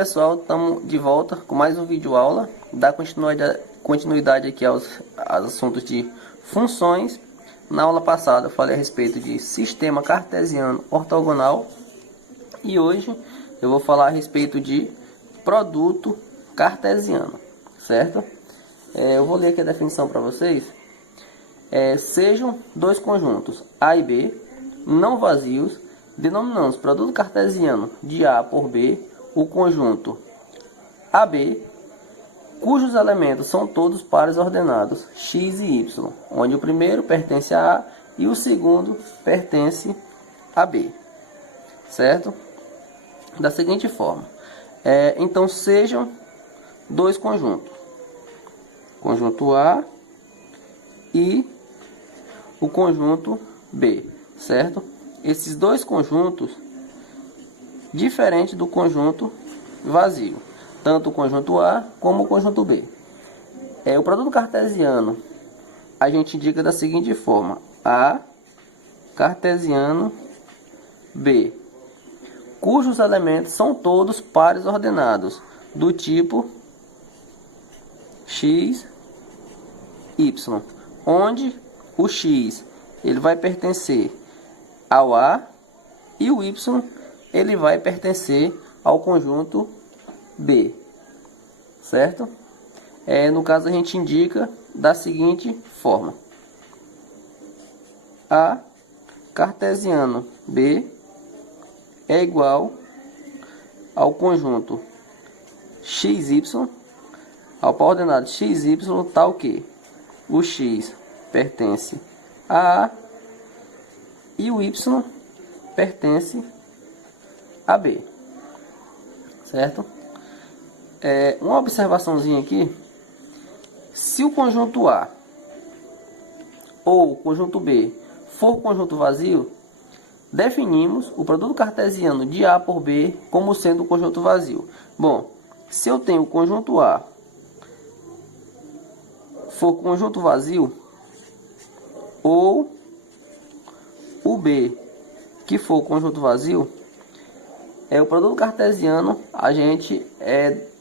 pessoal, estamos de volta com mais um vídeo aula. Dar continuidade aqui aos assuntos de funções. Na aula passada eu falei a respeito de sistema cartesiano ortogonal. E hoje eu vou falar a respeito de produto cartesiano, certo? Eu vou ler aqui a definição para vocês. Sejam dois conjuntos A e B não vazios, denominamos produto cartesiano de A por B o conjunto AB, cujos elementos são todos pares ordenados x e y, onde o primeiro pertence a A e o segundo pertence a B, certo? Da seguinte forma, então sejam dois conjuntos, conjunto A e o conjunto B, certo? Esses dois conjuntos diferente do conjunto vazio, tanto o conjunto A como o conjunto B. O produto cartesiano a gente indica da seguinte forma: A cartesiano B, cujos elementos são todos pares ordenados do tipo x, y, onde o x ele vai pertencer ao A e o y ele vai pertencer ao conjunto B, certo? No caso a gente indica da seguinte forma: A cartesiano B é igual ao conjunto xy, ao par ordenado xy, tal que o x pertence a A e o y pertence a B, certo? Uma observaçãozinha aqui: se o conjunto A ou o conjunto B for conjunto vazio, definimos o produto cartesiano de A por B como sendo um conjunto vazio. Bom, se eu tenho o conjunto A for conjunto vazio, ou o B que for conjunto vazio, o produto cartesiano a gente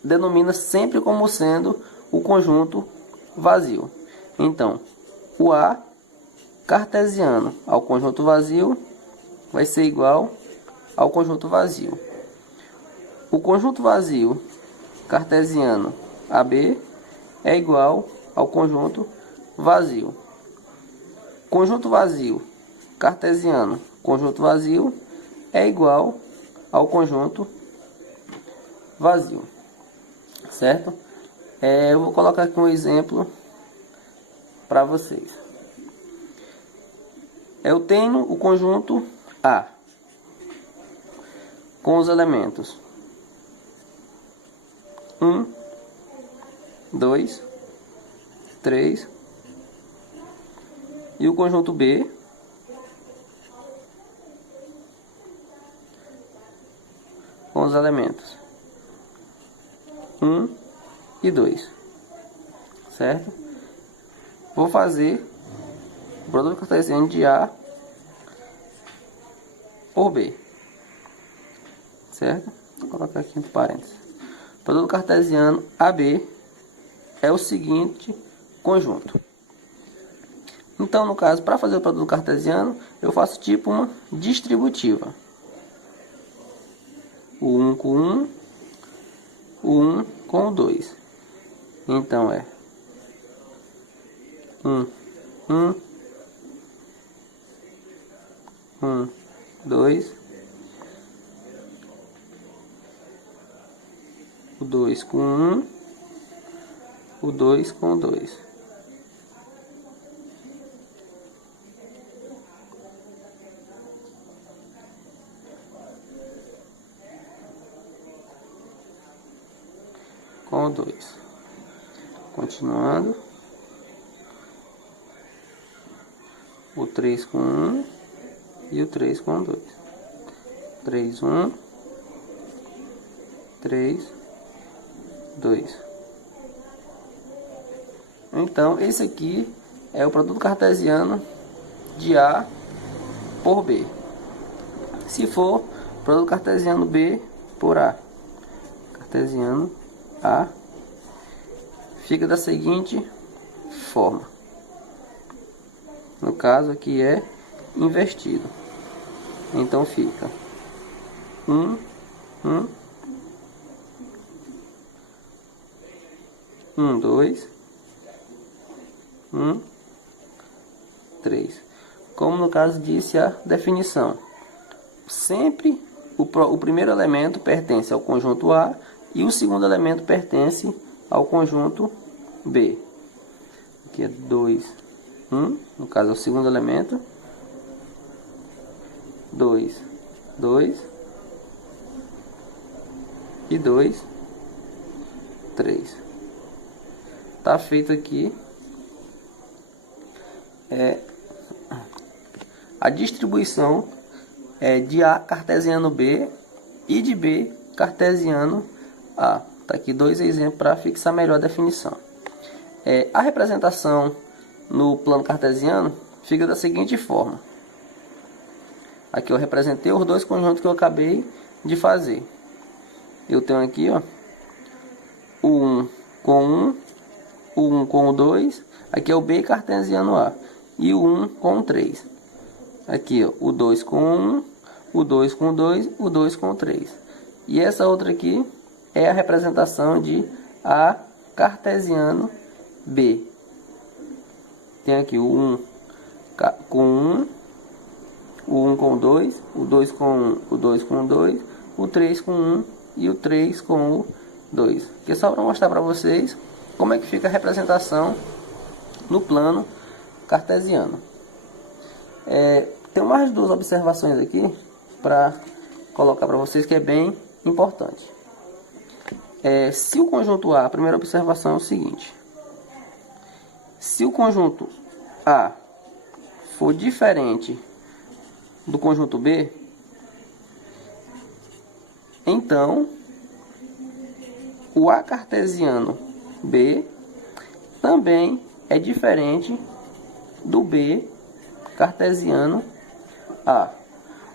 denomina sempre como sendo o conjunto vazio. Então, o A cartesiano ao conjunto vazio vai ser igual ao conjunto vazio. O conjunto vazio cartesiano AB é igual ao conjunto vazio. Conjunto vazio cartesiano conjunto vazio é igual ao conjunto vazio, certo? Eu vou colocar aqui um exemplo para vocês. Eu tenho o conjunto A com os elementos 1, 2, 3 e o conjunto B com os elementos 1 e 2, certo? Vou fazer o produto cartesiano de A por B, certo? Vou colocar aqui entre parênteses. O produto cartesiano AB é o seguinte conjunto. Então, no caso, para fazer o produto cartesiano, eu faço tipo uma distributiva. O 1 com 1, o 1 com o 2. Então, 1, 1, 1, 2, o 2 com 1, o 2 com 2. Com 2. Continuando, o 3 com 1 e o 3 com 2. 3, 1, 3, 2. Então, esse aqui é o produto cartesiano de A por B. Se for produto cartesiano B por A. cartesiano A fica da seguinte forma. No caso aqui é invertido. Então fica 1, 1, 1, 2, 1, 3. Como no caso disse a definição. Sempre o primeiro elemento pertence ao conjunto A e o segundo elemento pertence ao conjunto B. Aqui é 2, 1, no caso é o segundo elemento. 2, 2 e 2, 3. Tá feito aqui a distribuição de A cartesiano B e de B cartesiano A. Tá aqui dois exemplos para fixar melhor a definição. A representação no plano cartesiano fica da seguinte forma. Aqui eu representei os dois conjuntos que eu acabei de fazer. Eu tenho aqui, ó, o 1 com 1, o 1 com o 2, aqui é o B cartesiano A, e o 1 com o 3. Aqui, ó, o 2 com 1, o 2 com o 2, o 2 com o 3. E essa outra aqui é a representação de A cartesiano B. Tem aqui o 1 com 1, o 1 com 2, o 2 com 1, o 2 com 2, o 3 com 1 e o 3 com o 2. Aqui é só para mostrar para vocês como é que fica a representação no plano cartesiano. Tem mais duas observações aqui para colocar para vocês que é bem importante. Se o conjunto A, a primeira observação é o seguinte: se o conjunto A for diferente do conjunto B, então o A cartesiano B também é diferente do B cartesiano A.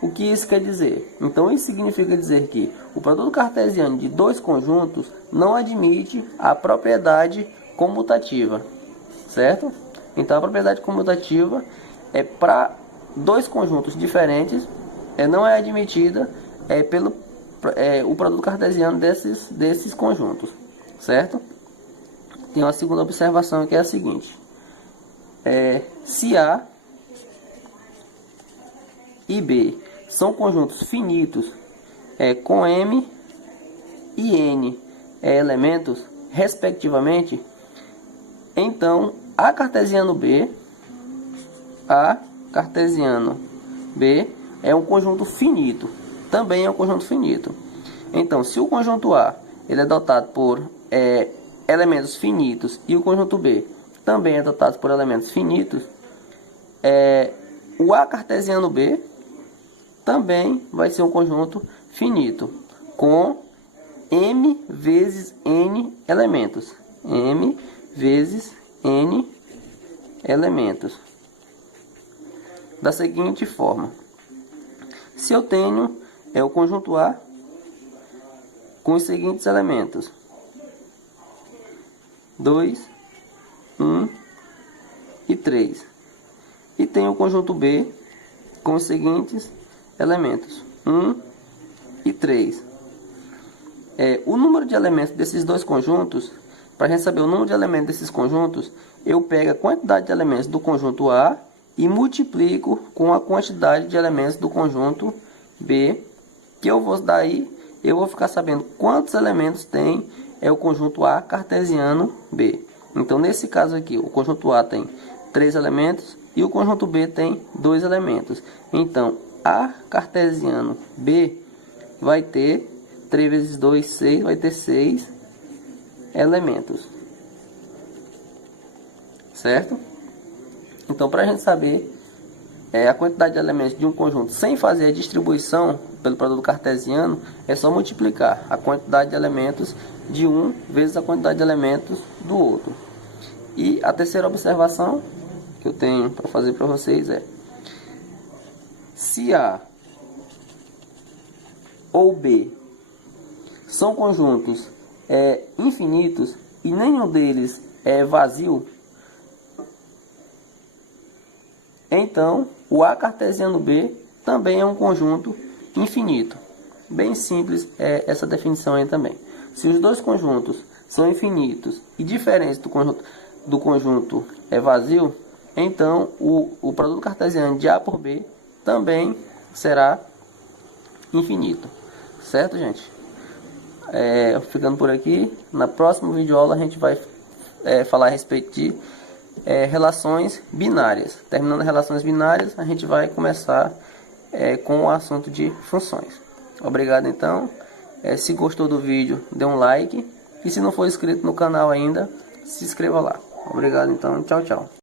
O que isso quer dizer? Então isso significa dizer que o produto cartesiano de dois conjuntos não admite a propriedade comutativa, certo? Então a propriedade comutativa é para dois conjuntos diferentes, não é admitida pelo o produto cartesiano desses conjuntos, certo? Tem uma segunda observação que é a seguinte: se A e B são conjuntos finitos com M e N elementos respectivamente, então A cartesiano B é um conjunto finito, também é um conjunto finito. Então, se o conjunto A ele é dotado por elementos finitos e o conjunto B também é dotado por elementos finitos, o A cartesiano B também vai ser um conjunto finito com M vezes N elementos. M vezes N elementos. Da seguinte forma: se eu tenho o conjunto A com os seguintes elementos: 2, 1 e 3. E tenho o conjunto B com os seguintes elementos: 1 e 3. O número de elementos desses dois conjuntos, para a gente saber o número de elementos desses conjuntos, eu pego a quantidade de elementos do conjunto A e multiplico com a quantidade de elementos do conjunto B, que eu vou ficar sabendo quantos elementos tem o conjunto A cartesiano B. Então nesse caso aqui, o conjunto A tem 3 elementos e o conjunto B tem 2 elementos. Então A cartesiano B vai ter 3 vezes 2, 6, vai ter 6 elementos, certo? Então, para a gente saber a quantidade de elementos de um conjunto sem fazer a distribuição pelo produto cartesiano, é só multiplicar a quantidade de elementos de um vezes a quantidade de elementos do outro. E a terceira observação que eu tenho para fazer para vocês é: se A ou B são conjuntos infinitos e nenhum deles é vazio, então o A cartesiano B também é um conjunto infinito. Bem simples essa definição aí também. Se os dois conjuntos são infinitos e diferentes do conjunto vazio, então o produto cartesiano de A por B também será infinito. Certo, gente? Ficando por aqui. Na próxima videoaula a gente vai falar a respeito de relações binárias. Terminando relações binárias, a gente vai começar com o assunto de funções. Obrigado então. Se gostou do vídeo, dê um like. E se não for inscrito no canal ainda, se inscreva lá. Obrigado então. Tchau, tchau.